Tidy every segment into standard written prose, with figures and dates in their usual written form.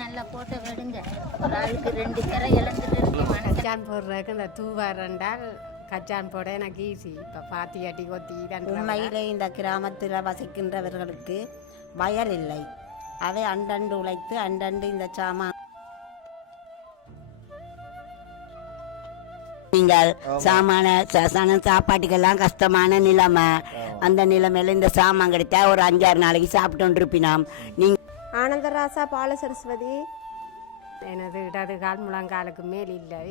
நல்லா போட்டு விடுங்க. ஒரு ஆளுக்கு 2 கரை இழந்துட்டு இருக்கேன். கச்சான் போடுறதுக்கு இந்த தூவாரண்டால் கச்சான் போட எனக்கு ஈஸி. இப்போ பாத்தி அடி கொத்தி உண்மையிலே இந்த கிராமத்தில் வசிக்கின்றவர்களுக்கு வயல் இல்லை. அவை அண்டண்டு உழைத்து அண்டண்டு இந்த சாமான் நீங்கள் சாமான சாப்பாட்டுக்கெல்லாம் கஷ்டமான நிலைமை. அந்த நிலைமையில இந்த சாமான் கிடைத்தா ஒரு 5-6 நாளைக்கு சாப்பிட்டு இருப்பினோம். நீங்க ஆனந்தராசா பால சரஸ்வதி. எனது இடது கால் முழங்காலுக்கு மேல் இல்லை.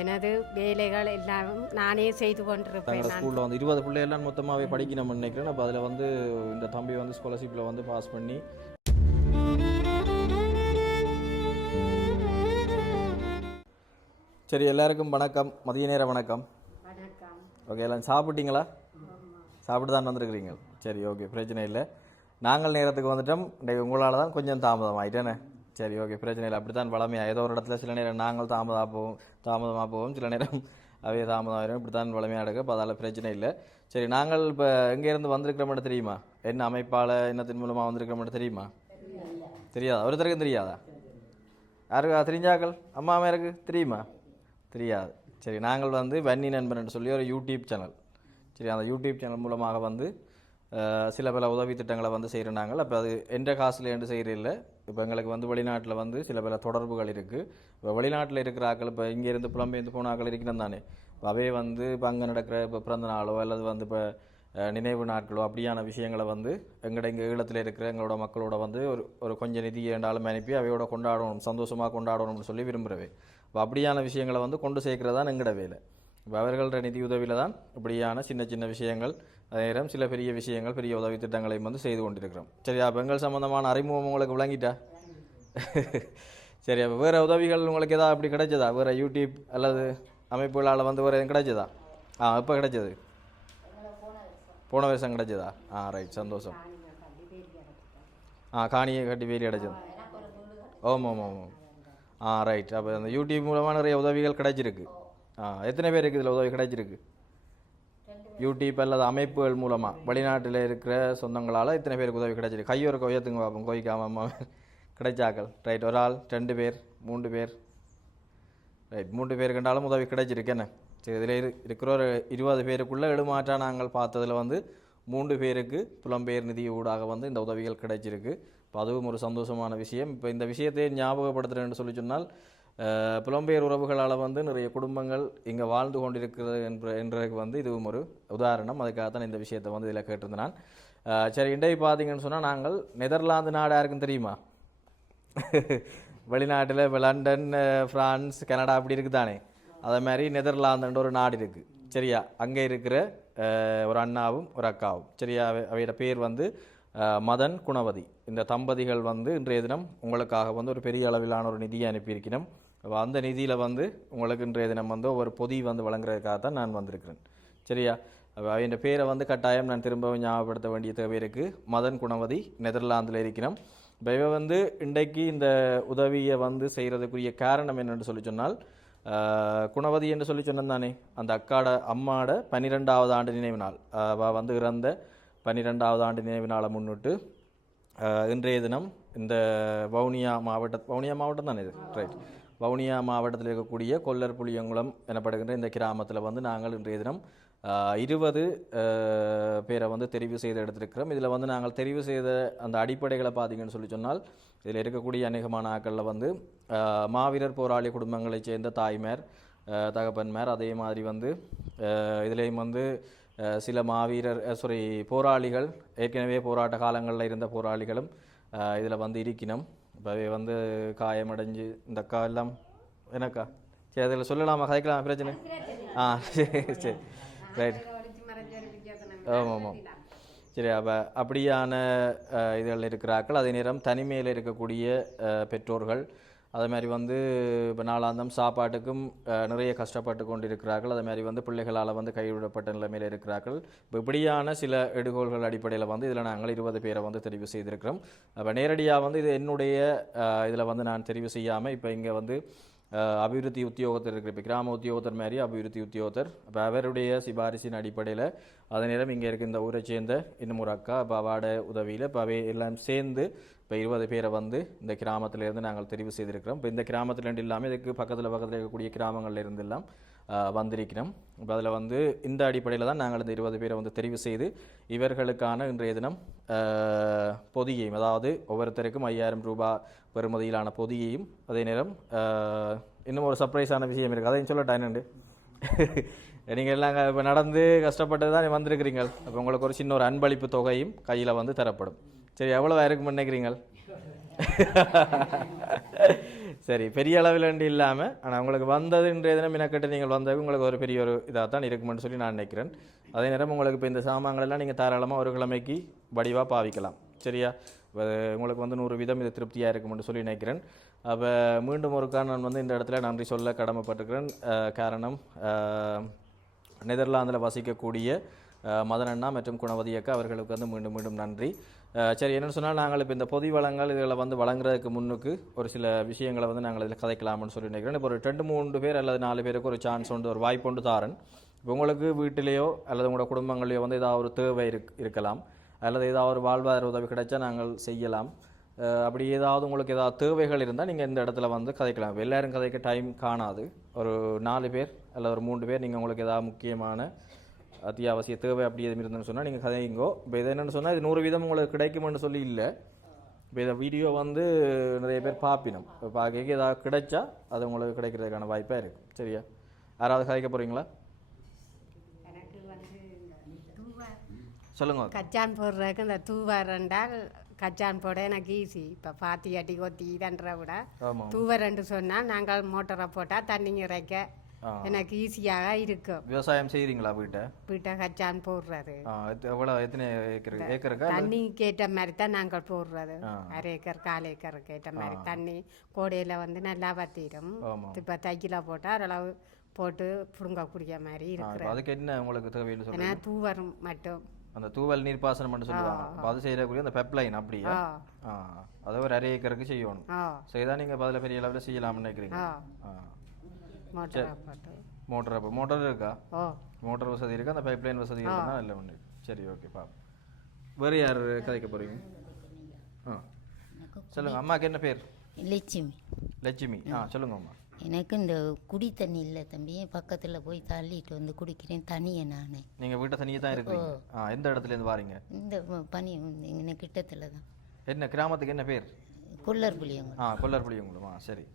எனது வேலைகள் எல்லாம் நானே செய்து கொண்டிருப்பேன். ஸ்கூலில் வந்து 20 பிள்ளைகள்லாம் மொத்தமாகவே படிக்கணும்னு நினைக்கிறேன். அப்போ அதில் வந்து இந்த தம்பி வந்து ஸ்காலர்ஷிப்பில் வந்து பாஸ் பண்ணி சரி. எல்லாருக்கும் வணக்கம், மதிய நேர வணக்கம். ஓகே, எல்லாம் சாப்பிட்டீங்களா? சாப்பிட்டு தான் வந்திருக்கிறீங்க. சரி, ஓகே, பிரச்சனை இல்லை. நாங்கள் நேரத்துக்கு வந்துட்டோம். இன்றைக்கு உங்களால் தான் கொஞ்சம் தாமதம் ஆகிட்டேனே. சரி, ஓகே, பிரச்சனை இல்லை. அப்படி தான் வளமையாக ஏதோ ஒரு இடத்துல சில நேரம் நாங்கள் தாமதமாக போவோம், சில நேரம் அவைய தாமதம் ஆகிடும். இப்படி தான் வளமையாக எடுக்க. அப்போ அதால் பிரச்சனை இல்லை. சரி, நாங்கள் இப்போ எங்கேருந்து வந்திருக்கிற மட்டும் தெரியுமா? என்ன அமைப்பால் என்னத்தின் மூலமாக வந்திருக்கிற மட்டும் தெரியுமா? தெரியாதா? ஒருத்தருக்கும் தெரியாதா? யாருக்கு தெரிஞ்சாக்கள்? அம்மா அம்மையாருக்கு தெரியுமா? தெரியாது. சரி, நாங்கள் வந்து வன்னி நண்பன் சொல்லி ஒரு யூடியூப் சேனல். சரி, அந்த யூடியூப் சேனல் மூலமாக வந்து சில பல உதவி திட்டங்களை வந்து செய்கிறாங்க. அப்போ அது எந்த காசில் என்று செய்கிறதில்லை. இப்போ எங்களுக்கு வந்து வெளிநாட்டில் வந்து சில பல தொடர்புகள் இருக்குது. இப்போ வெளிநாட்டில் இருக்கிற ஆக்கள், இப்போ இங்கேருந்து புலம்பெயர்ந்து போன ஆக்கள் இருக்கிறோம் தானே. இப்போ அவே வந்து இப்போ அங்கே நடக்கிற இப்போ பிறந்த நாளோ அல்லது வந்து இப்போ நினைவு நாட்களோ அப்படியான விஷயங்களை வந்து இங்கே ஈழத்தில் இருக்கிற எங்களோட மக்களோட வந்து ஒரு கொஞ்சம் நிதி ஏண்டாலும் அனுப்பி அவையோட கொண்டாடணும், சந்தோஷமாக கொண்டாடணும்னு சொல்லி விரும்புகிறவே. இப்போ அப்படியான விஷயங்களை வந்து கொண்டு சேர்க்கிறதான் எங்களோட வேலை. இப்போ அவர்களோட நிதி உதவியில் தான் இப்படியான சின்ன சின்ன விஷயங்கள், அதே நேரம் சில பெரிய விஷயங்கள், பெரிய உதவி திட்டங்களையும் வந்து செய்து கொண்டிருக்கிறோம். சரி, அப்போ பெண்கள் சம்மந்தமான அறிமுகம் உங்களுக்கு விளங்கிட்டா? சரி, அப்போ வேறு உதவிகள் உங்களுக்கு எதாவது அப்படி கிடைச்சதா? வேறு யூடியூப் அல்லது அமைப்புகளால் வந்து வேறு எதுவும் கிடைச்சதா? எப்போ கிடைச்சது? போன வருஷம் கிடைச்சதா? ரைட், சந்தோஷம். காணியை கட்டி வேலி அடைச்சது. ஆமாம். ரைட். அப்போ அந்த யூடியூப் மூலமாக நிறைய உதவிகள் கிடைச்சிருக்கு. எத்தனை பேருக்கு இதில் உதவி கிடைச்சிருக்கு? யூடியூப் அல்லது அமைப்புகள் மூலமாக வெளிநாட்டில் இருக்கிற சொந்தங்களால் இத்தனை பேருக்கு உதவி கிடைச்சிருக்கு. கையோருக்கு உயர்த்துங்க பார்ப்போம். கோயிக்காம அம்மா கிடைச்சாக்கள். ரைட், ஒரு ஆள், 2 பேர், 3 பேர். ரைட், 3 பேர் கண்டாலும் உதவி கிடைச்சிருக்கு. என்ன சரி, இதில் இருக்கிற ஒரு 20 பேருக்குள்ளே எடுமாற்றாக நாங்கள் பார்த்ததில் வந்து 3 பேருக்கு புலம்பெயர் நிதி ஊடாக வந்து இந்த உதவிகள் கிடைச்சிருக்கு. இப்போ அதுவும் ஒரு சந்தோஷமான விஷயம். இப்போ இந்த விஷயத்தை ஞாபகப்படுத்துகிறேன்னு சொல்லி சொன்னால், புலம்பெயர் உறவுகளால் வந்து நிறைய குடும்பங்கள் இங்கே வாழ்ந்து கொண்டிருக்கிறது என்றதுக்கு வந்து இதுவும் ஒரு உதாரணம். அதுக்காகத்தான் இந்த விஷயத்தை வந்து இதில் கேட்டிருந்தேன் நான். சரி, இன்றைக்கு பார்த்தீங்கன்னு சொன்னால் நாங்கள் நெதர்லாந்து நாடு யாருக்கும் தெரியுமா? வெளிநாட்டில் இப்போ லண்டன், ஃப்ரான்ஸ், கனடா அப்படி இருக்குது தானே. அதே மாதிரி நெதர்லாந்துன்ற ஒரு நாடு இருக்குது. சரியா, அங்கே இருக்கிற ஒரு அண்ணாவும் ஒரு அக்காவும். சரியா, அவையோட பேர் வந்து மதன், குணவதி. இந்த தம்பதிகள் வந்து இன்றைய தினம் உங்களுக்காக வந்து ஒரு பெரிய அளவிலான ஒரு நிதியை அனுப்பியிருக்கணும். அந்த நிதியில் வந்து உங்களுக்கு இன்றைய தினம் வந்து ஒரு பொதி வந்து வழங்குறதுக்காக தான் நான் வந்திருக்கிறேன். சரியா, அவையோட பேரை வந்து கட்டாயம் நான் திரும்பவும் ஞாபகப்படுத்த வேண்டிய தேவை இருக்குது. மதன், குணவதி, நெதர்லாந்தில் இருக்கணும். இப்போ இவ வந்து இன்றைக்கு இந்த உதவியை வந்து செய்கிறதுக்குரிய காரணம் என்னென்னு சொல்லி சொன்னால், குணவதி என்று சொல்லி சொன்னேன் தானே, அந்த அக்காட அம்மாட 12வது ஆண்டு நினைவு நாள். வந்து இறந்த 12வது ஆண்டு நினைவு நாளை முன்னிட்டு இன்றைய தினம் இந்த வவுனியா மாவட்டம் தானே இது. ரைட், வவுனியா மாவட்டத்தில் இருக்கக்கூடிய கொல்லர் புளியங்குளம் எனப்படுகின்ற இந்த கிராமத்தில் வந்து நாங்கள் இன்றைய தினம் 20 பேரை வந்து தெரிவு செய்து எடுத்திருக்கிறோம். இதில் வந்து நாங்கள் தெரிவு செய்த அந்த அடிப்படைகளை பார்த்தீங்கன்னு சொல்லி சொன்னால், இதில் இருக்கக்கூடிய அநேகமான ஆக்களில் வந்து மாவீரர் போராளி குடும்பங்களைச் சேர்ந்த தாய்மார், தகப்பன்மார், அதே மாதிரி வந்து இதிலேயும் வந்து சில போராளிகள், ஏற்கனவே போராட்ட காலங்களில் இருந்த போராளிகளும் இதில் வந்து இருக்கணும். இப்போவே வந்து காயமடைஞ்சு இந்த அக்கா எல்லாம் எனக்கா சரி, அதில் சொல்லலாமா, கதைக்கலாமா? பிரச்சனை? சரி, ரைட். ஆமாம். சரி, அப்போ அப்படியான இதுகள் இருக்கிறார்கள். அதே நேரம் தனிமையில் இருக்கக்கூடிய பெற்றோர்கள், அதே மாதிரி வந்து இப்போ நாளாந்தம் சாப்பாட்டுக்கும் நிறைய கஷ்டப்பட்டு கொண்டு இருக்கிறார்கள். அதே மாதிரி வந்து பிள்ளைகளால் வந்து கைவிடப்பட்ட நிலைமையில் இருக்கிறார்கள். இப்போ இப்படியான சில எடுகோள்கள் அடிப்படையில் வந்து இதில் நாங்கள் 20 பேரை வந்து தெரிவு செய்திருக்கிறோம். அப்போ நேரடியாக வந்து இது என்னுடைய இதில் வந்து நான் தெரிவு செய்யாமல் இப்போ இங்கே வந்து அபிவிருத்தி உத்தியோகத்தர் இருக்கிற இப்போ கிராம உத்தியோகத்தர் மாதிரி அபிவிருத்தி உத்தியோகத்தர். அப்போ அவருடைய சிபாரிசின் அடிப்படையில் அதே நேரம் இங்கே இருக்க இந்த ஊரை சேர்ந்த இன்னும் ஒரு அக்கா இப்போ அவாட உதவியில் இப்போ அவை எல்லாம் சேர்ந்து இப்போ 20 பேரை வந்து இந்த கிராமத்திலேருந்து நாங்கள் தெரிவு செய்திருக்கிறோம். இப்போ இந்த கிராமத்திலேருந்து இல்லாமல் இதுக்கு பக்கத்தில் இருக்கக்கூடிய கிராமங்கள்ல இருந்து எல்லாம் வந்திருக்கிறோம். இப்போ அதில் வந்து இந்த அடிப்படையில் தான் நாங்கள் இந்த 20 பேரை வந்து தெரிவு செய்து இவர்களுக்கான இன்றைய தினம் பொதியையும், அதாவது ஒவ்வொருத்தருக்கும் 5000 ரூபாய் பெறுமதியிலான பொதியையும், அதே நேரம் இன்னும் ஒரு சர்ப்ரைஸான விஷயம் இருக்குது, அதையும் சொல்ல டைனண்டு. நீங்கள் எல்லாம் இப்போ நடந்து கஷ்டப்பட்டு தான் வந்திருக்கிறீங்க. அப்போ உங்களுக்கு ஒரு சின்ன ஒரு அன்பளிப்பு தொகையும் கையில் வந்து தரப்படும். சரி, எவ்வளோ இருக்குன்னு நினைக்கிறீங்க? சரி, பெரிய அளவில் இல்லாமல், ஆனால் உங்களுக்கு வந்ததுன்ற தினம் மினக்கட்டு நீங்கள் வந்தது உங்களுக்கு ஒரு பெரிய ஒரு இதாக தான் இருக்குமென்னு சொல்லி நான் நினைக்கிறேன். அதே நேரம் உங்களுக்கு இப்போ இந்த சாமான்களெல்லாம் நீங்கள் தாராளமாக ஒரு கிழமைக்கு வடிவாக பாவிக்கலாம். சரியா? உங்களுக்கு வந்து 100% இது திருப்தியாக இருக்குமென்னு சொல்லி நினைக்கிறேன். அப்போ மீண்டும் ஒருக்கா நான் வந்து இந்த இடத்துல நன்றி சொல்ல கடமைப்பட்டிருக்கிறேன். காரணம், நெதர்லாந்தில் வசிக்கக்கூடிய மதன் அண்ணா மற்றும் குணவதி அக்கா அவர்களுக்கு வந்து மீண்டும் மீண்டும் நன்றி. சரி, என்னென்னு சொன்னால் நாங்கள் இப்போ இந்த பொதி வளங்கள் இதில் வந்து வழங்குறதுக்கு முன்னுக்கு ஒரு சில விஷயங்களை வந்து நாங்கள் இதில் கதைக்கலாம்னு சொல்லி நினைக்கிறேன். இப்போ ஒரு 2-3 பேர் அல்லது 4 பேருக்கு ஒரு சான்ஸ் உண்டு, ஒரு வாய்ப்பு உண்டு தாரன். இப்போ உங்களுக்கு வீட்டிலேயோ அல்லது உங்களோட குடும்பங்களையோ வந்து ஏதாவது ஒரு தேவை இருக்கலாம், அல்லது ஏதாவது ஒரு வாழ்வாதார உதவி கிடைச்சா நாங்கள் செய்யலாம். அப்படி ஏதாவது உங்களுக்கு ஏதாவது தேவைகள் இருந்தால் நீங்கள் இந்த இடத்துல வந்து கதைக்கலாம். எல்லாரும் கதைக்க டைம் காணாது. ஒரு 4 பேர் அல்லது ஒரு 3 பேர் நீங்கள் உங்களுக்கு ஏதாவது முக்கியமான அத்தியாவசிய தேவை அப்படி எதுவும் இருந்துன்னு சொன்னால் நீங்கள் கதைங்கோ. இப்போ இது என்னென்னு சொன்னால் இது 100% உங்களுக்கு கிடைக்குமென்னு சொல்லி இல்லை. இப்போ இதை வீடியோ வந்து நிறைய பேர் பார்ப்பினோம். இப்போ பார்க்க ஏதாவது கிடைச்சா அது உங்களுக்கு கிடைக்கிறதுக்கான வாய்ப்பாக இருக்குது. சரியா? யாராவது கதைக்க போகிறீங்களா? சொல்லுங்க. கச்சான் போடுறதுக்கு இந்த தூவர் ரெண்டால் கச்சான் போட எனக்கு ஈஸி. இப்போ பாத்தி அட்டி கொத்தி இதன்ற விட தூவர் ரெண்டு சொன்னால் நாங்கள் மோட்டரை போட்டால் தண்ணி இறைக்க எனக்கு ஈஸியாக இருக்கும். விவசாயம் செய்கிறீங்களா? வீட்டை கச்சான் போடுறது எவ்வளோ, எத்தனை ஏக்கருக்கு? தண்ணிக்கு ஏற்ற மாதிரி தான் நாங்கள் போடுறது. 1/2 ஏக்கர் 1/4 ஏக்கருக்கு ஏற்ற மாதிரி தண்ணி கோடையில் வந்து நல்லா வத்திடும். இப்போ தைக்கில போட்டால் ஓரளவு போட்டு புடுங்க குடிக்க மாதிரி இருக்கிறது. அதுக்கு என்ன உங்களுக்கு தேவைன்னு சொல்லுங்க? தூவர் மட்டும், அந்த தூவல் நீர்ப்பாசனம் மட்டும் சொல்லுவாங்க. அது செய்யக்கூடிய அந்த பைப்லைன் அப்படியா? அதை ஒரு 1/2 ஏக்கருக்கு செய்யணும். செய்தா நீங்கள் பதில் பெரிய அளவில் செய்யலாம்னு நினைக்கிறீங்க? மோட்டர் இருக்கா? மோட்டர் வசதி இருக்கா? அந்த பைப்லைன் வசதி இருக்குன்னா இல்லை ஒன்று. சரி, ஓகே. வேறு யார் கதைக்க போகிறீங்க? சொல்லுங்க. அம்மாவுக்கு என்ன பேர்? லட்சுமி. லட்சுமி. சொல்லுங்க அம்மா. எனக்கு இந்த குடி தண்ணி இல்லை தம்பி, பக்கத்தில் போய் தள்ளிட்டு வந்து குடிக்கிறேன் தனியை. நான் நீங்கள் வீட்டை தனியாக தான் இருக்கீங்க? எந்த இடத்துலேருந்து வாரீங்க? இந்த பனி இங்கே கிட்டத்தில் தான். என்ன கிராமத்துக்கு என்ன பேர்? கொல்லர் புளியங்குளம். கொல்லர் புளியங்குளமா? சரி.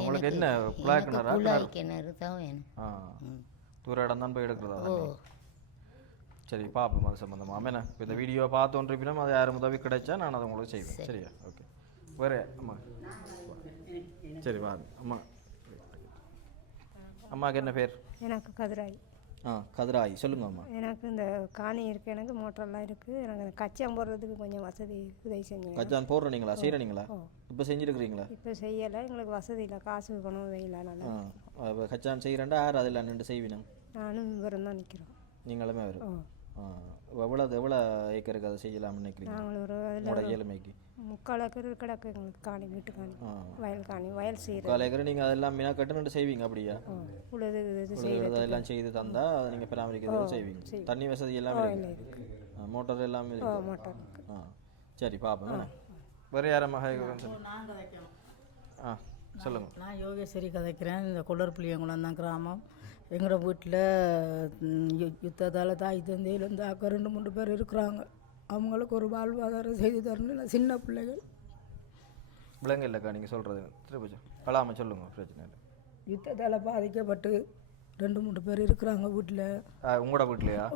உங்களுக்கு என்ன குழாய் கிணறு தான் வேணும். தூர இடம் தான் போய் எடுக்கிறதா? சரி, பார்ப்போம் அது சம்மந்தமாக. ஆமாண்ணா, இப்போ இந்த வீடியோ பார்த்தோன்றிப்பினும் அது யாரும் உதவி கிடைச்சா நான் அதை உங்களுக்கு செய்வேன். சரியா? ஓகே. வேறு அம்மா? சரி, வா அம்மா. அம்மாவுக்கு என்ன பேர்? எனக்கு கதிராய். கதிராய். சொல்லுங்க அம்மா. எனக்கு இந்த காணி இருக்குது, எனக்கு மோட்டரெல்லாம் இருக்குது. எனக்கு கச்சான் போடுறதுக்கு கொஞ்சம் வசதி உதவி செஞ்சேன். கச்சான் போடுறீங்களா? செய்கிறீங்களா? இப்போ செஞ்சுருக்கிறீங்களா? இப்போ செய்யலை, எங்களுக்கு வசதி இல்லை, காசு பணம் உதவியில்லை. நல்லா கச்சான் செய்கிறேன்டா யார் அதில் நின்று செய்வீங்க? நானும் விவரம் தான் நிற்கிறோம். நீங்களுமே வரும். எவ்வளோ ஏக்கருக்கு அதை செய்யலாம்னு நினைக்கிறீங்க? நாங்கள் ஏழுமைக்கு 3/4 ஏக்கர் கிடக்கு எங்களுக்கு காணி, வீட்டு காணி, வயல் காணி, வயல் செய்கிறோம். 3/4 ஏக்கர் நீங்கள் அதெல்லாம் மீனா கட்டுன்னு செய்வீங்க? அப்படியா? உழுது அதெல்லாம் செய்து தந்தால் அதை நீங்கள் பராமரிக்கிறது செய்வீங்க. தண்ணி வசதி எல்லாமே இருக்குது? மோட்டர் எல்லாமே மோட்டர். சரி, பார்ப்போம். வேறு யாரம்மா? சொல்லுங்கள். நான் யோகேஸ்வரி கதைக்கிறேன். இந்த கொல்லர் புளியங்குளம் தான் கிராமம். எங்களோட வீட்டில் யுத்தத்தால் தாய் தந்தையிலேருந்து அக்கா 2-3 பேர் இருக்கிறாங்க. அவங்களுக்கு ஒரு வாழ்வாதாரம் செய்து தரணும். சின்ன பிள்ளைகள் விலங்கு இல்லைக்கா நீங்கள் சொல்கிறது திருப்பி பலாமல் சொல்லுங்கள், பிரச்சனை இல்லை. யுத்தத்தால் பாதிக்கப்பட்டு 2-3 பேர் இருக்கிறாங்க வீட்டில். உங்களோட வீட்லையா?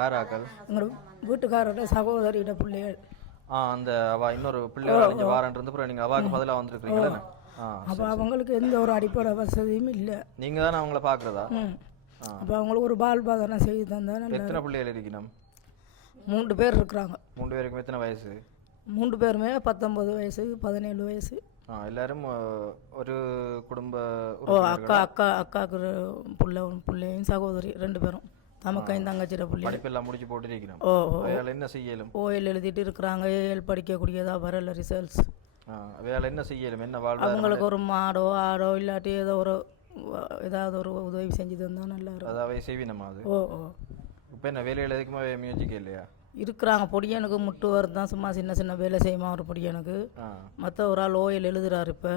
யாராக்கள்? எங்களோட வீட்டுக்காரோட சகோதரியோட பிள்ளைகள். அந்த இன்னொரு பிள்ளைகள் வாரன் இருந்து அப்புறம் நீங்கள் அவாக்கு பதிலாக வந்துருக்குறீங்களா? அப்போ அவங்களுக்கு எந்த ஒரு அடிப்படை வசதியும் இல்லை. நீங்கள் தானே அவங்கள பார்க்குறதா? அப்போ அவங்களுக்கு ஒரு வாழ்வாதாரம் செய்து தந்தால். எத்தனை பிள்ளைகள் இருக்கணும்? 3 பேர் இருக்கிறாங்க. 3 பேருக்கும் எத்தனை வயசு? 3 பேருமே 19 வயசு 17 வயசு. எல்லாரும் ஒரு குடும்ப. அக்காவுக்கு பிள்ளையும் சகோதரி 2 பேரும். தமக்கையும் தங்கச்சிட பிள்ளை. படிப்பெல்லாம் முடிச்சு போட்டு இருக்கணும். என்ன செய்யலும்? ஓஎல் எழுதிட்டு இருக்கிறாங்க. ஏஎல் படிக்கக்கூடியதா வரல ரிசல்ட்ஸ். வேலை என்ன செய்யலும் என்ன வாழ்வாதாரம் அவங்களுக்கு ஒரு மாடோ ஆடோ இல்லாட்டி ஏதோ ஒரு ஏதாவது ஒரு உதவி செஞ்சு தந்தால் நல்லா இருக்கும். அதாவே செய்வினமா அது? ஓ ஓ. இப்போ என்ன வேலையில் எதுக்குமா முயற்சிக்க இல்லையா? இருக்கிறாங்க பொடியனுக்கு முட்டு தான் சும்மா சின்ன சின்ன வேலை செய்யுமா ஒரு பொடியனுக்கு. மற்ற ஒரு ஆள் ஓயில் எழுதுறாரு. இப்போ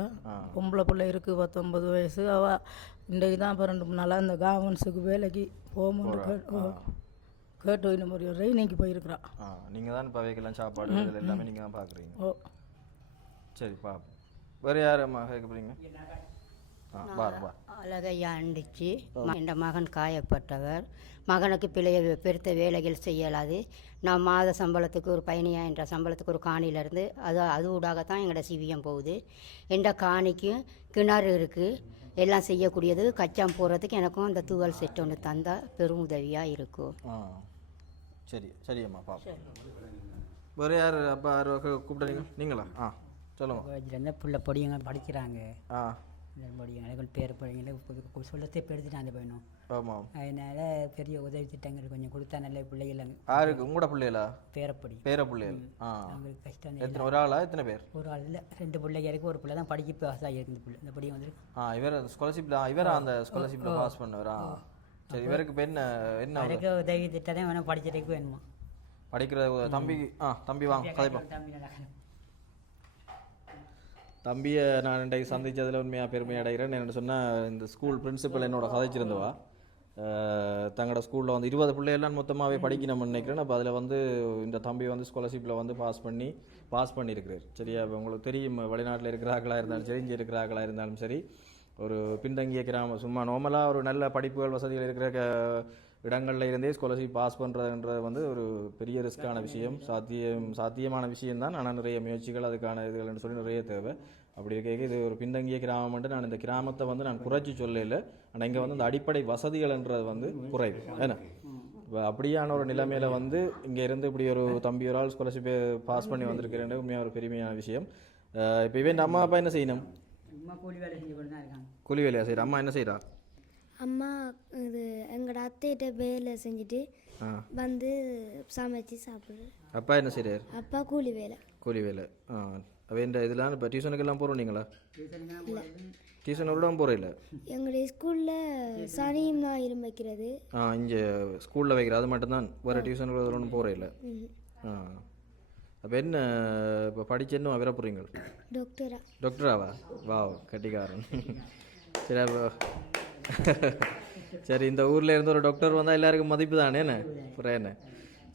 பொம்பளை பிள்ளை இருக்குது 19 வயசு. அவள் இன்றைக்கு தான் இப்போ 2 3 நாளாக இந்த கார்மெண்ட்ஸுக்கு வேலைக்கு போகும்போது கேட்டு இந்த மாதிரி ரெய்னிக்கு போயிருக்கிறான். நீங்கள் தான் இப்போ வைக்கலாம் சாப்பாடு இதில் எல்லாமே நீங்கள் தான் பார்க்குறீங்க. ஓ சரி பாப்போம். வேறு யாரம்மா கேட்க போகிறீங்க? அழகையாண்டிச்சு என் மகன் காயப்பட்டவர். மகனுக்கு பெருத்த வேலைகள் செய்யலாது. நான் மாத சம்பளத்துக்கு ஒரு 15,000 சம்பளத்துக்கு ஒரு காணியிலேருந்து அது ஊடாகத்தான் எங்களோட சிவியம் போகுது. எந்த காணிக்கும் கிணறு இருக்குது. எல்லாம் செய்யக்கூடியது. கச்சான் போகிறதுக்கு எனக்கும் அந்த தூவல் செட் ஒன்று தந்தால் பெரும் உதவியாக இருக்கும். சரி சரியம்மா பாப்போம். வேறு யார் அப்பா கூப்பிடுறீங்க? நீங்களா? சொல்லுங்க. பிள்ளை பொடியங்க படிக்கிறாங்க. பொடியங்க பேர் பொடியங்க சொல்லத்தே பெருத்துட்டாங்க பையனும். ஆமாம். அதனால பெரிய உதவி திட்டங்கள் கொஞ்சம் கொடுத்தா நல்ல பிள்ளைகள். யாருக்கு? உங்களோட பிள்ளைகளா? பேரப்படி. பேரப்பிள்ளைகள். அவங்களுக்கு கஷ்டம். எத்தனை ஒரு ஆளா? எத்தனை பேர்? ஒரு ஆள் இல்லை, 2 பிள்ளைங்க இருக்கு. ஒரு பிள்ளை தான் படிக்க பாஸ் ஆகிருக்கு. பிள்ளை இந்த படி வந்து இவர் ஸ்காலர்ஷிப்ல இவர் அந்த ஸ்காலர்ஷிப்ல பாஸ் பண்ணவரா? சரி. இவருக்கு இப்போ என்ன உதவி திட்டம் தான் வேணும். படிச்சிட்டு வேணுமா படிக்கிற தம்பி? தம்பி வாங்க கதைப்போம். தம்பியை நான் இன்றைக்கு சந்தித்ததில் உண்மையாக பெருமை அடைகிறேன். என்னென்னு சொன்னால் இந்த ஸ்கூல் பிரின்சிபல் என்னோட கதைச்சிருந்தவா. தங்களோட ஸ்கூலில் வந்து 20 பிள்ளைகள்லாம் மொத்தமாகவே படிக்கணும்னு நினைக்கிறேன். அப்போ அதில் வந்து இந்த தம்பி வந்து ஸ்காலர்ஷிப்பில் வந்து பாஸ் பண்ணியிருக்கிறார். சரியா? இப்போ உங்களுக்கு தெரியும், வெளிநாட்டில் இருக்கிறார்களாக இருந்தாலும் சரி, இங்கே இருக்கிறார்களாக இருந்தாலும் சரி, ஒரு பின்தங்கிய கிராமம் சும்மா நார்மலாக ஒரு நல்ல படிப்புகள் வசதிகள் இருக்கிற இடங்களில் இருந்தே ஸ்காலர்ஷிப் பாஸ் பண்ணுறதுன்றது வந்து ஒரு பெரிய ரிஸ்க்கான விஷயம். சாத்தியமான விஷயம்தான். ஆனால் நிறைய முயற்சிகள் அதுக்கான இதுகள்னு சொல்லி நிறைய தேவை. அப்படி இருக்க இது ஒரு பின்தங்கிய கிராமம்ன்ட்டு நான் இந்த கிராமத்தை வந்து நான் குறைச்சி சொல்லல. ஆனால் இங்கே வந்து இந்த அடிப்படை வசதிகள்ன்றது வந்து குறைவு. ஏன்னா இப்போ அப்படியான ஒரு நிலைமையில் வந்து இங்கே இருந்து இப்படி ஒரு தம்பி ஒரு ஆள் ஸ்காலர்ஷிப்பை பாஸ் பண்ணி வந்திருக்கிறேன். உண்மையாக ஒரு பெருமையான விஷயம். இப்போ இவன் அம்மா அப்பா என்ன செய்யணும்? கூலி வேலை செஞ்சு கொண்டு தான் இருக்காங்க. கூலி வேலையா செய்கிற? அம்மா என்ன செய்கிறா? அம்மா இது எங்களோட அத்தைகிட்ட வேலை செஞ்சுட்டு வந்து சமைச்சு சாப்பிட்றேன். அப்பா என்ன செய்கிறார்? அப்பா கூலி வேலை. கூலி வேலை. அவன் இதெல்லாம் இப்போ டியூஷனுக்கெல்லாம் போகிறோம் நீங்களா? டியூஷனோட போகிறீங்களா? எங்களுடைய ஸ்கூலில் சனியும் ஞாயிறும் வைக்கிறது. இங்கே ஸ்கூலில் வைக்கிற அது மட்டும்தான். வேறு டியூஷனுக்கு ஒன்றும் போகிறீங்களா? அப்போ என்ன இப்போ படிச்சு என்ன வர போகிறீங்க? டாக்டராவா? வா கட்டிக்காரன். சரி. அப்போ சரி, இந்த ஊரில் இருந்து ஒரு டாக்டர் வந்தால் எல்லாருக்கும் மதிப்பு தானே என்ன? அப்புறம் என்ன?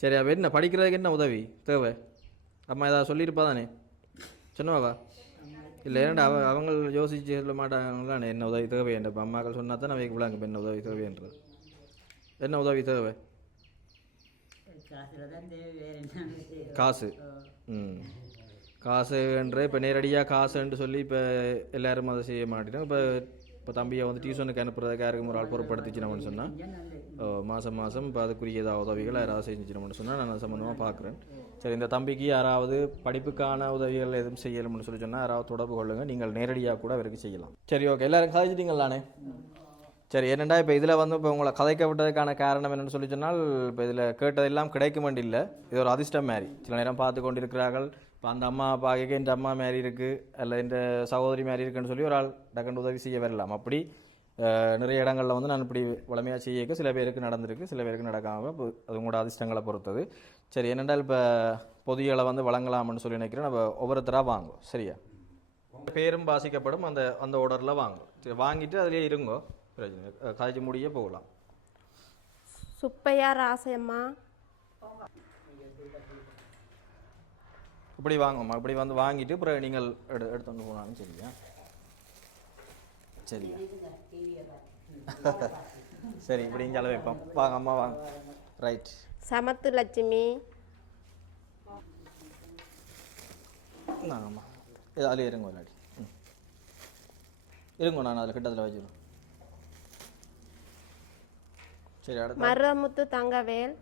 சரி. அப்போ என்ன படிக்கிறதுக்கு என்ன உதவி தேவை? அம்மா ஏதாவது சொல்லியிருப்பா தானே? சொன்னவாவா? இல்லை ஏன்டா அவங்க யோசிச்சு சொல்ல மாட்டாங்களானே என்ன உதவி தேவை என்ற? இப்போ அம்மாக்கள் சொன்னா தான் வைக்க விடாங்க. இப்போ என்ன உதவி தேவைன்றது? என்ன உதவி தேவை? காசு. காசுன்ற இப்போ நேரடியாக காசுன்ட்டு சொல்லி இப்போ எல்லோரும் அதை செய்ய மாட்டேன். இப்போ தம்பியை வந்து டியூஷனுக்கு அனுப்புறதுக்கு யாருக்கும் ஒரு ஆள் பொருட்படுத்திச்சினோம்னு சொன்னால் மாதம் இப்போ அதுக்குரிய ஏதாவது உதவிகள் யாராவது செஞ்சுச்சினோம்னு சொன்னால் நான் அது சம்மந்தமாக பார்க்குறேன். சரி. இந்த தம்பிக்கு யாராவது படிப்புக்கான உதவிகள் எதுவும் செய்யணும்னு சொல்லி சொன்னால் யாராவது தொடர்பு கொள்ளுங்கள். நீங்கள் நேரடியாக கூட அவருக்கு செய்யலாம். சரி. ஓகே. எல்லோரும் கதைச்சிட்டிங்களானே? சரி. என்னென்னா இப்போ இதில் வந்து இப்போ உங்களை கதைக்க விட்டதுக்கான காரணம் என்னென்னு சொல்லி சொன்னால், இப்போ இதில் கேட்டதெல்லாம் கிடைக்கும் வேண்டி இல்லை. இது ஒரு அதிர்ஷ்டம் மாதிரி. சில நேரம் பார்த்து கொண்டு இருக்கிறார்கள். இப்போ அந்த அம்மா பார்க்க இந்த அம்மா மாரி இருக்குது, அல்ல இந்த சகோதரி மாரி இருக்குன்னு சொல்லி ஒரு ஆள் டக்குன்னு உதவி செய்ய வரலாம். அப்படி நிறைய இடங்களில் வந்து நான் இப்படி வளமையாக செய்யக்க சில பேருக்கு நடந்திருக்கு, சில பேருக்கு நடக்காமல். இப்போ அது உங்களோட அதிர்ஷ்டங்களை பொறுத்தது. சரி. என்னென்றால் இப்போ பொதிகளை வந்து வழங்கலாம்னு சொல்லி நினைக்கிறேன். நம்ம ஒவ்வொருத்தராக வாங்கும். சரியா? பேரும் வாசிக்கப்படும். அந்த ஆர்டரில் வாங்கும். சரி. வாங்கிட்டு அதிலே இருங்கோ. பிரச்சனை காய்ச்சி முடிய போகலாம். சுப்பையா ராசம்மா இப்படி வாங்கம்மா. இப்படி வந்து வாங்கிட்டு அப்புறம் நீங்கள் எடுத்து வந்து போனாலும் சரியா? சரியா? சரி. இப்படி இங்கே வைப்போம். வாங்க அம்மா வாங்க. ரைட். சமத்து லட்சுமி. ஆமாம். அதில் இருங்க விளையாடி. இருங்க, நான் அதில் கிட்டத்தில் வச்சுருவேன். சரி. அடுத்து மருதமுத்து தங்கவேல்.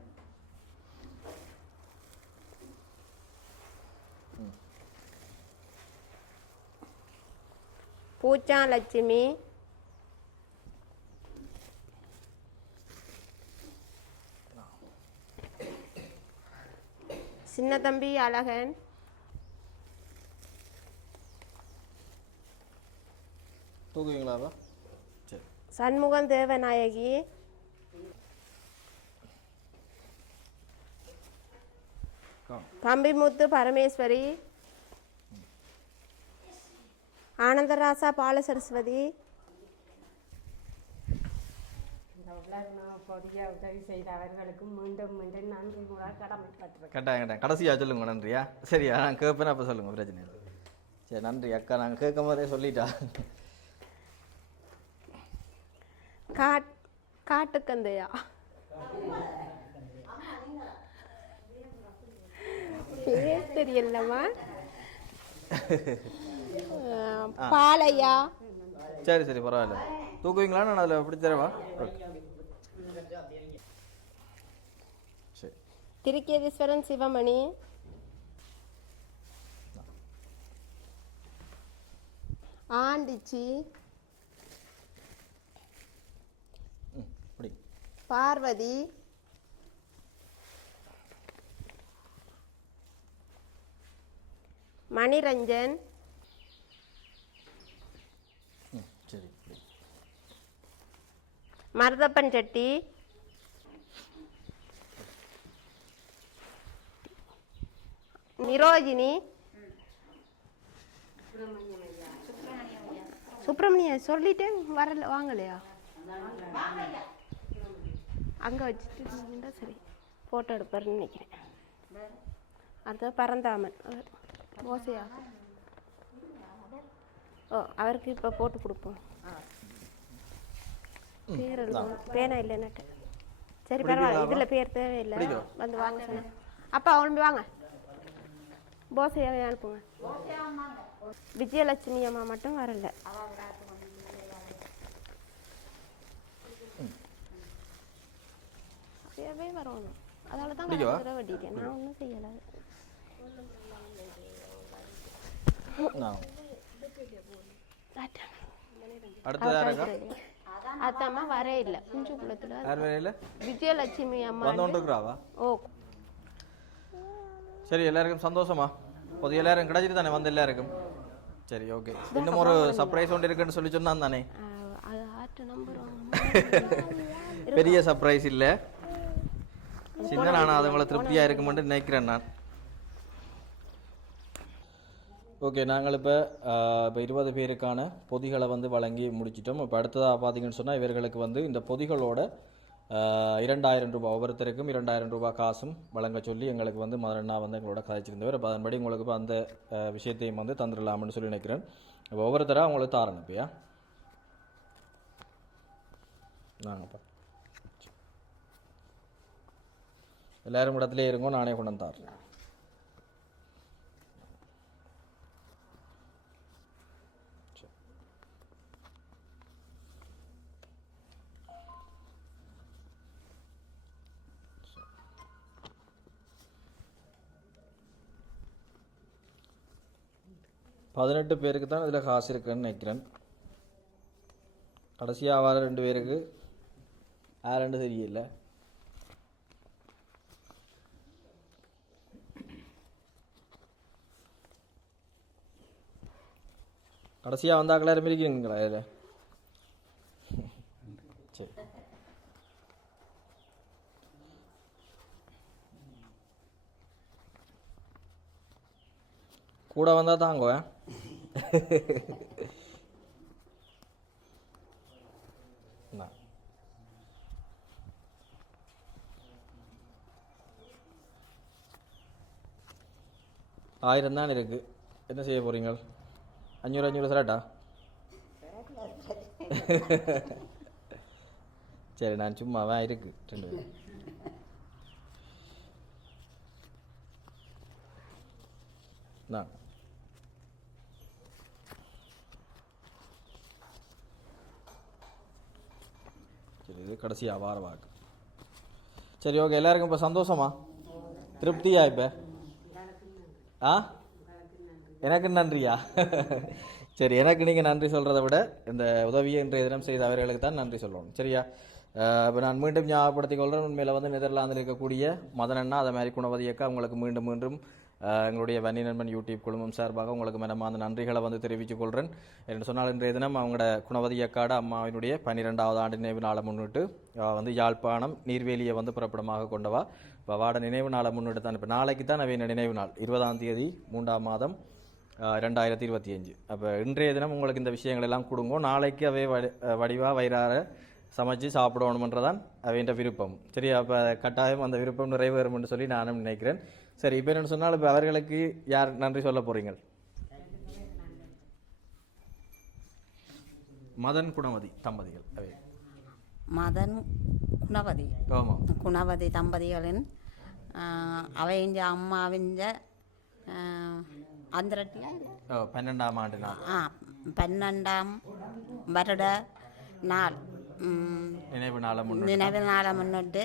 பூச்சா லட்சுமி. சின்ன தம்பி அழகன். தூக்குவீங்களாவா? சரி. சண்முகம் தேவநாயகி, தம்பிமுத்து பரமேஸ்வரி, ஆனந்தராசா பாலசரஸ்வதி. பொடிய உதவி செய்த அவர்களுக்கு மீண்டும் மீண்டும் நன்றி கூட கடமைப்பட்டிருக்கேன். கேட்டேன் கடைசியாக சொல்லுங்க நன்றியா? சரியா, நான் கேட்பேன், அப்போ சொல்லுங்கள், பிரச்சனை இல்லை. சரி, நன்றி அக்கா. நாங்கள் கேட்கும் போதே சொல்லிட்டா. காட்டுக்கந்தையா, பேர் தெரியலம்மா. பாலையா. சரி சரி, பரவாயில்ல. தூக்குவீங்களா? நான் அதில் எப்படி தரவா? சரி. திருக்கேதீஸ்வரன் சிவமணி, ஆண்டிச்சி, பார்வதி, மணிரஞ்சன், சரி, மருதப்பன் செட்டி, நிரோஜினி, சுப்பிரமணிய சொல்லிட்டேன், வரல, வாங்கலையா? அங்கே வச்சுட்டு இருந்தீங்கன்னா சரி, ஃபோட்டோ எடுப்பாருன்னு நினைக்கிறேன். அடுத்தது பரந்தாமன், ஓசையா. ஓ, அவருக்கு இப்போ போட்டு கொடுப்போம். பேர் எழுதும், பேனா இல்லைன்னாட்டு. சரி, பரவாயில்ல, இதில் பேர் தேவையில்லை. வந்து வாங்க சொன்னேன். அப்பா அவளும்பி வாங்க, போசையாவே அனுப்புங்க. விஜயலட்சுமி அம்மா மட்டும் வரல. அப்படியே வரணும், அதனால தான் வட்டிட்டேன். நான் ஒன்றும் செய்யலை. அத்தம்மா வரே இல்லை. குஞ்சு குளத்தில் விஜயலட்சுமி அம்மா. ஓ, சரி. எல்லாருக்கும் சந்தோஷமா? பொது எல்லாரும் கிடைச்சிட்டு தானே வந்து எல்லாருக்கும்? சரி, ஓகே. இன்னும் ஒரு சர்ப்ரைஸ் ஒன்று இருக்குன்னு சொல்லி சொன்னான் தானே? பெரிய சர்ப்ரைஸ் இல்லை, சின்ன. நான் அது உங்களை திருப்தியாக இருக்குமென்று நினைக்கிறேன் நான். ஓகே, நாங்கள் இப்போ 20 பேருக்கான பொதிகளை வந்து வழங்கி முடிச்சிட்டோம். இப்போ அடுத்ததாக பார்த்தீங்கன்னு சொன்னால் இவர்களுக்கு வந்து இந்த பொதிகளோட 2000 ரூபாய், ஒவ்வொருத்தருக்கும் 2000 ரூபாய் காசும் வழங்க சொல்லி எங்களுக்கு வந்து மதனா வந்து எங்களோட கதைச்சிருந்தவர். அப்போ அதன்படி உங்களுக்கு இப்போ அந்த விஷயத்தையும் வந்து தந்துடலாம்னு சொல்லி நினைக்கிறேன். இப்போ ஒவ்வொருத்தராக அவங்களுக்கு தாரணும். இப்போயா நாங்கப்பா எல்லாரும் இடத்துல இருங்கோ, நானே கொண்டு வந்து தாரேன். பதினெட்டு பேருக்கு தான் இதில் காசு இருக்குன்னு நினைக்கிறேன். கடைசியாக வர 2 பேருக்கு யாருன்னு தெரியல. கடைசியாக வந்தாக்கள் யாரும் இருக்கீங்களா இதில்? சரி, கூட வந்தால் தாங்குவேன். ஆயிரம் தான் இருக்கு. என்ன செய்ய போறீங்க? 500 சராட்டா? சரி, நான் சும்மாவா இருக்கு 2 பேர். சரி, இது கடைசியாக வார வாக்கு. சரி, ஓகே. எல்லாருக்கும் இப்போ சந்தோஷமா, திருப்தியா? இப்போ எனக்கு நன்றியா? சரி, எனக்கு நீங்கள் நன்றி சொல்கிறத விட இந்த உதவியை இன்றைய தினம் செய்த அவர்களுக்கு தான் நன்றி சொல்லணும். சரியா? இப்போ நான் மீண்டும் ஞாபகப்படுத்திக் கொள்கிறேன். உண்மையில் வந்து நெதர்லாந்தில் இருக்கக்கூடிய மதனண்ணா, அதை மாதிரி குணவதி அக்கா அவங்களுக்கு மீண்டும் எங்களுடைய வன்னி நண்பன் யூடியூப் குழுமம் சார்பாக உங்களுக்கு மனமார்ந்த நன்றிகளை வந்து தெரிவித்துக் கொள்கிறேன். என்று சொன்னால் இன்றைய தினம் அவங்களோட குணவதி அக்காடு அம்மாவினுடைய 12வது ஆண்டு நினைவு நாளை முன்னிட்டு வந்து யாழ்ப்பாணம் நீர்வேலியை வந்து புறப்படமாக கொண்டவா இப்போ வாட நினைவு நாளை முன்னிட்டு தான் இப்போ நாளைக்கு தான் அவையின் நினைவு நாள் 20ஆம் தேதி 3ஆம் மாதம் 2025. அப்போ இன்றைய தினம் உங்களுக்கு இந்த விஷயங்கள் எல்லாம் கொடுங்கோ. நாளைக்கு அவை வடிவாக வயிறார சமைச்சு சாப்பிடணுமன்றதான் அவைன்ற விருப்பம். சரி, அப்போ கட்டாயம் அந்த விருப்பம் நிறைவேறும் என்று சொல்லி நானும் நினைக்கிறேன். சரி, இப்போ என்னென்னு சொன்னால் இப்போ அவர்களுக்கு யார் நன்றி சொல்ல போகிறீங்க? மதன் குணவதி தம்பதிகள். அவை மதன் குணவதி. ஆமாம், குணவதி தம்பதிகளின் அவைஞ்ச அம்மாவிஞ்ச அந்த 12ஆம் ஆண்டு நாள் 12ஆம் வருட நாள் நினைவு நாளை முன்னிட்டு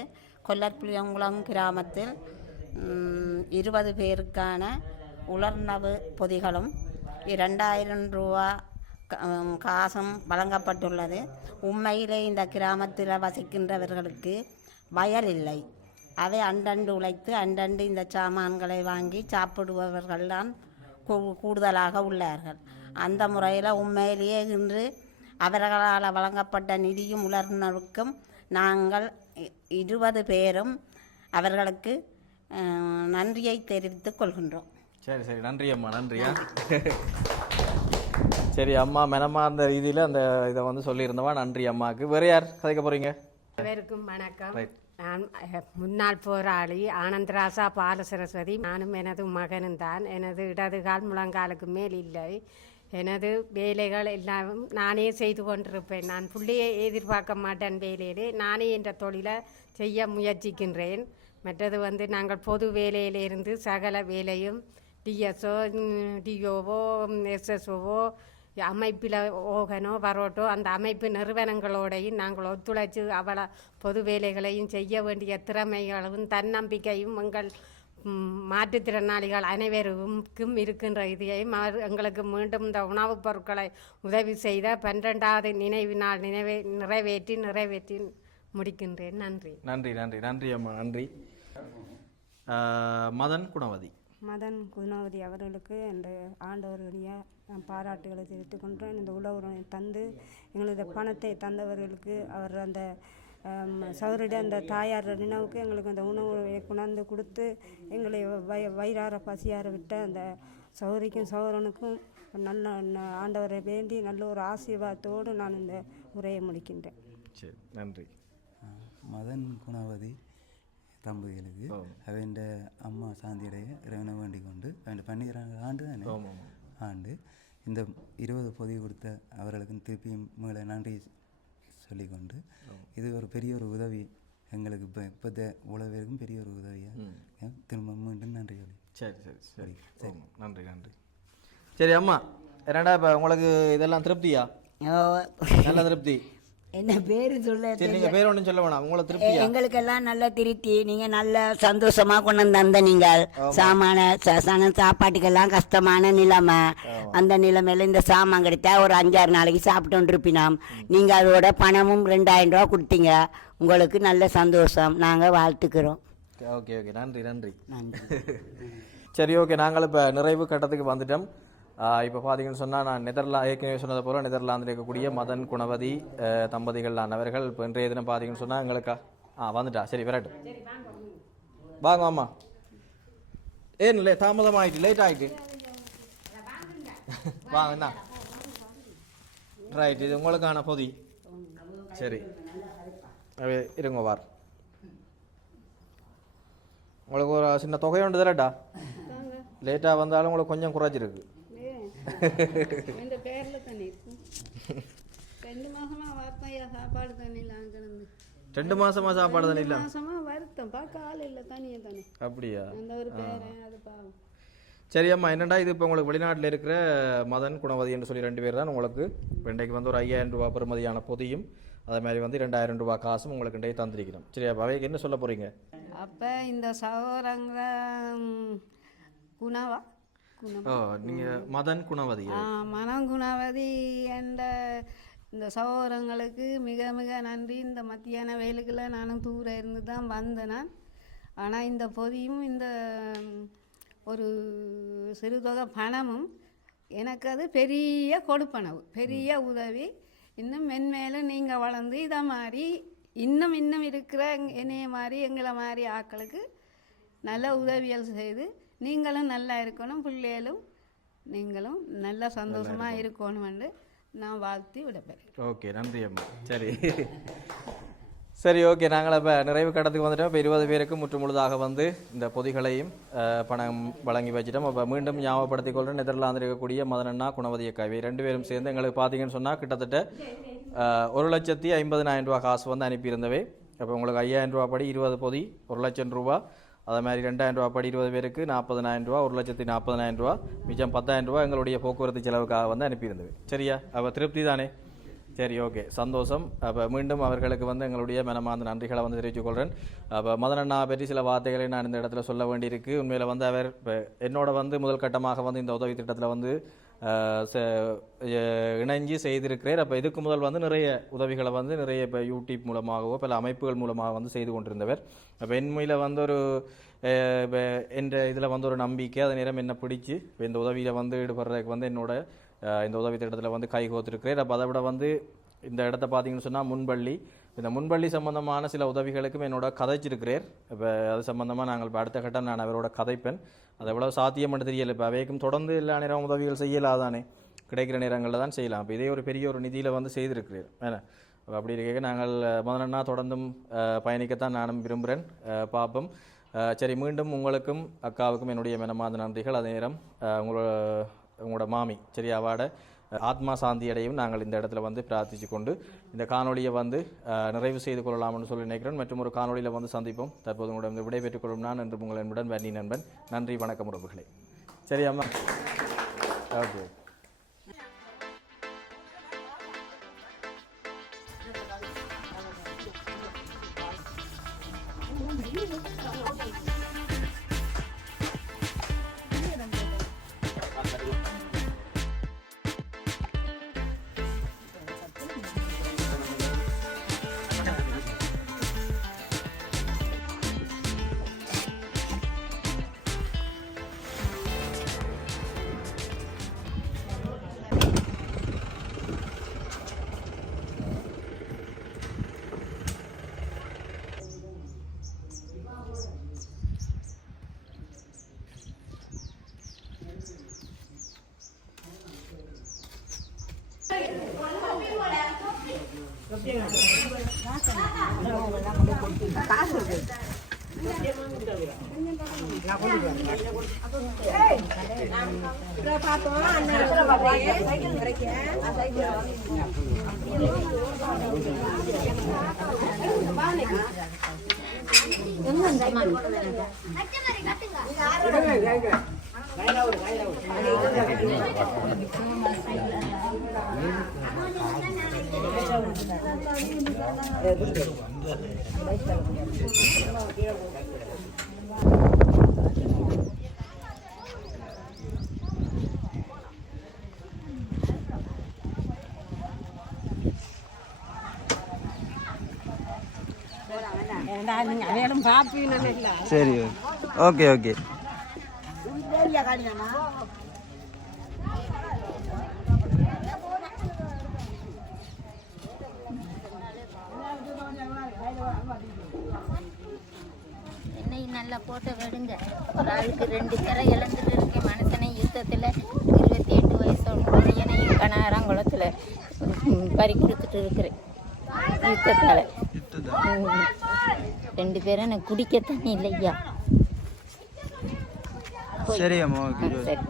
கொல்லற்புளியங்குளம் கிராமத்தில் 20 பேருக்கான உலர்ணவு பொதிகளும் 2000 ரூபா காசும் வழங்கப்பட்டுள்ளது. உண்மையிலே இந்த கிராமத்தில் வசிக்கின்றவர்களுக்கு வயல் இல்லை. அவை அண்டண்டு உழைத்து அண்டண்டு இந்த சாமான்களை வாங்கி சாப்பிடுபவர்கள்தான் கூடுதலாக உள்ளார்கள். அந்த முறையில் உண்மையிலேயே இன்று அவர்களால் வழங்கப்பட்ட நிதியும் உலர்ணவுக்கும் நாங்கள் 20 பேரும் அவர்களுக்கு நன்றியை தெரிவித்துக் கொள்கின்றோம். சரி சரி, நன்றி அம்மா, நன்றியா. சரி அம்மா, மனமார்ந்த ரீதியில் அந்த இதை வந்து சொல்லியிருந்தவா, நன்றி அம்மாவுக்கு. வேறு யார் கதைக்க போகிறீங்க? அனைவருக்கும் வணக்கம். நான் முன்னாள் போராளி ஆனந்தராசா பாலசரஸ்வதி. நானும் எனது மகனும் தான். எனது இடது கால் முழங்காலுக்கு மேல் இல்லை. எனது வேலைகள் எல்லாம் நானே செய்து கொண்டிருப்பேன். நான் பிள்ளையை எதிர்பார்க்க மாட்டேன். வேலையிலே நானே என்ற தொழிலை செய்ய முயற்சிக்கின்றேன். மற்றது வந்து நாங்கள் பொது வேலையிலிருந்து சகல வேலையும் டிஎஸ்ஓ டிஓவோ எஸ்எஸ்ஓவோ அமைப்பில் ஓகனோ வரோட்டோ அந்த அமைப்பு நிறுவனங்களோடையும் நாங்கள் ஒத்துழைச்சு அவளை பொது வேலைகளையும் செய்ய வேண்டிய திறமைகளும் தன்னம்பிக்கையும் எங்கள் மாற்றுத்திறனாளிகள் அனைவருக்கும் இருக்கின்ற இதையும் எங்களுக்கு மீண்டும் இந்த உணவுப் பொருட்களை உதவி செய்த 12வது நினைவு நாள் நிறைவேற்றி முடிக்கின்றேன். நன்றி நன்றி நன்றி நன்றி அம்மா, நன்றி. மதன் குணவதி. மதன் குணவதி அவர்களுக்கு இந்த ஆண்டவருடைய நான் பாராட்டுகளை தெரிவித்துக் கொண்டேன். இந்த உணவு தந்து எங்களது பணத்தை தந்தவர்களுக்கு அவர் அந்த சௌரிட அந்த தாயார் நினைவுக்கு எங்களுக்கு அந்த உணவை கொண்டாந்து கொடுத்து எங்களை வயிறார பசியார விட்ட அந்த சௌரிக்கும் சௌரனுக்கும் நல்ல ஆண்டவரை வேண்டி நல்ல ஒரு ஆசீர்வாதத்தோடு நான் இந்த உரையை முடிக்கின்றேன். சரி, நன்றி. மதன் குணவதி தம்பதிகளுக்கு அவன் அம்மா சாந்தியடைய இறைவனை வேண்டிக் கொண்டு அவன் 12 ஆண்டு தானே ஆண்டு இந்த 20 பொதி கொடுத்த அவர்களுக்கு திருப்பியும் மேலே நன்றி சொல்லிக்கொண்டு இது ஒரு பெரிய ஒரு உதவி எங்களுக்கு இப்போத்த உழவருக்கும் பெரிய ஒரு உதவியாக திரும்ப மீண்டும் நன்றி சொல்லி. சரி சரி சரி சரி, நன்றி நன்றி. சரி அம்மா, என்னடா இப்போ உங்களுக்கு இதெல்லாம் திருப்தியா? நல்ல திருப்தி. என்ன பேர் சொல்ல நீங்கள் பேர் ஒன்றும் சொல்ல வேணாம், உங்களை திருப்தி. எங்களுக்கெல்லாம் நல்ல திருப்தி. நீங்கள் நல்ல சந்தோஷமாக கொண்டு வந்த நீங்கள் சாப்பாட்டுக்கெல்லாம் கஷ்டமான நிலைமை. அந்த நிலைமையில இந்த சாமான் கிடைத்தா ஒரு 5-6 நாளைக்கு சாப்பிட்டு இருப்பினோம். நீங்கள் அதோட பணமும் 2000 ரூபா கொடுத்தீங்க. உங்களுக்கு நல்ல சந்தோஷம், நாங்கள் வாழ்த்துக்கிறோம். ஓகே ஓகே, நன்றி நன்றி நன்றி. சரி ஓகே, நாங்கள் இப்போ நிறைவு கட்டத்துக்கு வந்துட்டோம். இப்போ பார்த்தீங்கன்னு சொன்னால் நான் ஏற்கனவே சொன்னது போல் நெதர்லாந்தில் இருக்கக்கூடிய மதன் குணவதி தம்பதிகள் ஆனவர்கள் இப்போ இன்றைய தினம் பார்த்தீங்கன்னு சொன்னால் எங்களுக்கா வந்துட்டா. சரி விரட்டு வாங்க அம்மா. ஏன் இல்லை தாமதம் ஆகிட்டு, லேட் ஆகிட்டு வாங்கண்ணா. ரைட், இது உங்களுக்கான பொதி. சரி இருங்க வார். உங்களுக்கு ஒரு சின்ன தொகை உண்டு தரட்டா. லேட்டாக வந்தாலும் உங்களுக்கு கொஞ்சம் குறைச்சிருக்கு. இந்த பேரில் தண்ணி 2 மாசமா வார்த்தையா சாப்பாடு தண்ணி இல்லாம கிடந்து 2 மாசமா சாப்பாடு தண்ணி இல்ல. மாசமா வருத்தம் காலையில் தண்ணியை தானே. அப்படியா? அந்த ஒரு பேரன் அது பாவம். சரி அம்மா, என்னடா இது இப்போ உங்களுக்கு வெளிநாட்டில் இருக்கிற மதன் குணவதி என்று சொல்லி 2 பேர் தான் உங்களுக்கு இன்றைக்கு வந்து ஒரு 5000 ரூபா பெறுமதியான பொதியும் அதே மாதிரி வந்து 2000 ரூபா காசும் உங்களுக்கு இன்றைக்கு தந்திருக்கிறோம். சரி, அப்போ அவைக்கு என்ன சொல்ல போகிறீங்க? அப்போ இந்த சகோதரங்க குணவா நீங்கள் மதன் குணவதி. மதன் குணவதி என்ற இந்த சகோதரங்களுக்கு மிக மிக நன்றி. இந்த மத்தியான வெயிலுக்குள்ள நானும் தூரம் இருந்து தான் வந்தேன். ஆனால் இந்த பொதியும் இந்த ஒரு சிறுதொகை பணமும் எனக்கு அது பெரிய கொடுப்பனவு, பெரிய உதவி. இன்னும் மென்மேலும் நீங்கள் வளர்ந்து இதை மாதிரி இன்னும் இருக்கிற என்னைய மாதிரி எங்களை மாதிரி ஆட்களுக்கு நல்ல உதவிகள் செய்து நீங்களும் நல்லா இருக்கணும், பிள்ளைகளும் நீங்களும் நல்ல சந்தோஷமாக இருக்கணும்னு நான் வாழ்த்தி விடப்பேன். ஓகே, நன்றி அம்மா. சரி சரி, ஓகே. நாங்கள் இப்போ நிறைவு கட்டத்துக்கு வந்துட்டோம். இப்போ 20 பேருக்கு முற்றுமுழுதாக வந்து இந்த பொதிகளையும் பணம் வழங்கி வச்சிட்டோம். அப்போ மீண்டும் ஞாபகப்படுத்திக் கொள்கிறேன், நெதர்லாந்தில் இருக்கக்கூடிய மதனண்ணா, குணவதி அக்கா இவை 2 பேரும் சேர்ந்து எங்களுக்கு பார்த்தீங்கன்னு சொன்னால் கிட்டத்தட்ட 1,50,000 ரூபா காசு வந்து அனுப்பியிருந்தவை. அப்போ உங்களுக்கு 5,000 ரூபா படி 20 பொதி 1,00,000 ரூபா, அதே மாதிரி 2,000 ரூபா படி 20 பேருக்கு 40,000 ரூபா, 1,40,000 ரூபா, மிச்சம் 10,000 ரூபா எங்களுடைய போக்குவரத்து செலவுக்காக வந்து அனுப்பியிருந்தது. சரியா? அப்போ திருப்தி தானே? சரி, ஓகே, சந்தோஷம். அப்போ மீண்டும் அவர்களுக்கு வந்து எங்களுடைய மனமார்ந்த நன்றிகளை வந்து தெரிவித்துக் கொள்கிறேன். அப்போ மதனண்ணா பற்றி சில வார்த்தைகளை நான் இந்த இடத்துல சொல்ல வேண்டியிருக்கு. உண்மையில் வந்து அவர் இப்போ என்னோட வந்து முதல் கட்டமாக வந்து இந்த உதவி திட்டத்தில் வந்து இணைஞ்சு செய்திருக்கிறார். அப்போ இதுக்கு முதல் வந்து நிறைய உதவிகளை வந்து நிறைய இப்போ யூடியூப் மூலமாகவோ பல அமைப்புகள் மூலமாக வந்து செய்து கொண்டிருந்தவர். அப்போ என்மையில் வந்து ஒரு என்ற இதில் வந்து ஒரு நம்பிக்கை, அதே நேரம் என்ன பிடிச்சி இப்போ இந்த உதவியில் வந்து ஈடுபடுறதுக்கு வந்து என்னோட இந்த உதவி திட்டத்தில் வந்து கை கோத்திருக்கிறேன். அப்போ அதை விட வந்து இந்த இடத்த பார்த்தீங்கன்னு சொன்னால் முன்பள்ளி, இந்த முன்பள்ளி சம்பந்தமான சில உதவிகளுக்கும் என்னோட கதைச்சிருக்கிறேன். இப்போ அது சம்பந்தமாக நாங்கள் இப்போ அடுத்த கட்டம் நான் அவரோட கதைப்பேன். அதை எவ்வளோ சாத்தியம்னு தெரியலை. இப்போ அவைக்கும் தொடர்ந்து எல்லா நேரம் உதவிகள் செய்யலாதானே, கிடைக்கிற நேரங்களில் தான் செய்யலாம். இப்போ இதே ஒரு பெரிய ஒரு நிதியில் வந்து செய்திருக்கிறேன். ஏன்னா அப்படி இருக்க நாங்கள் முதலன்னா தொடர்ந்தும் பயணிக்கத்தான் நானும் விரும்புகிறேன். பார்ப்போம். சரி, மீண்டும் உங்களுக்கும் அக்காவுக்கும் என்னுடைய மனமார்ந்த நன்றிகள். அதே நேரம் உங்களோட மாமி சரியாவாட ஆத்மா சாந்தியடையும் நாங்கள் இந்த இடத்துல வந்து பிரார்த்தித்து கொண்டு இந்த காணொலியை வந்து நிறைவு செய்து கொள்ளலாம்னு சொல்லி நினைக்கிறேன். மற்றும் ஒரு காணொலியில் வந்து சந்திப்போம். தற்போது உங்களிடம் விடைபெற்றுக் கொள்ளும் நான் என்று உங்கள் என்புடன் வன்னி நண்பன். நன்றி, வணக்கம் உறவுகளே. சரியாம்மா? ஓகே. சரி, ஓகே ஓகே. என்னை நல்லா போட்டோ விடுங்க. ஒரு ஆளுக்கு 2 பேரை இழந்துட்டு இருக்கேன். மனுஷனை யுத்தத்தில் 28 வயசு பையனையும் கனகாரங்குளத்தில் பறி கொடுத்துட்டு இருக்கிறேன் யுத்தத்தால். 2 பேரும் எனக்கு குடிக்க தண்ணி இல்லையா. சரி அம்மா. சரி.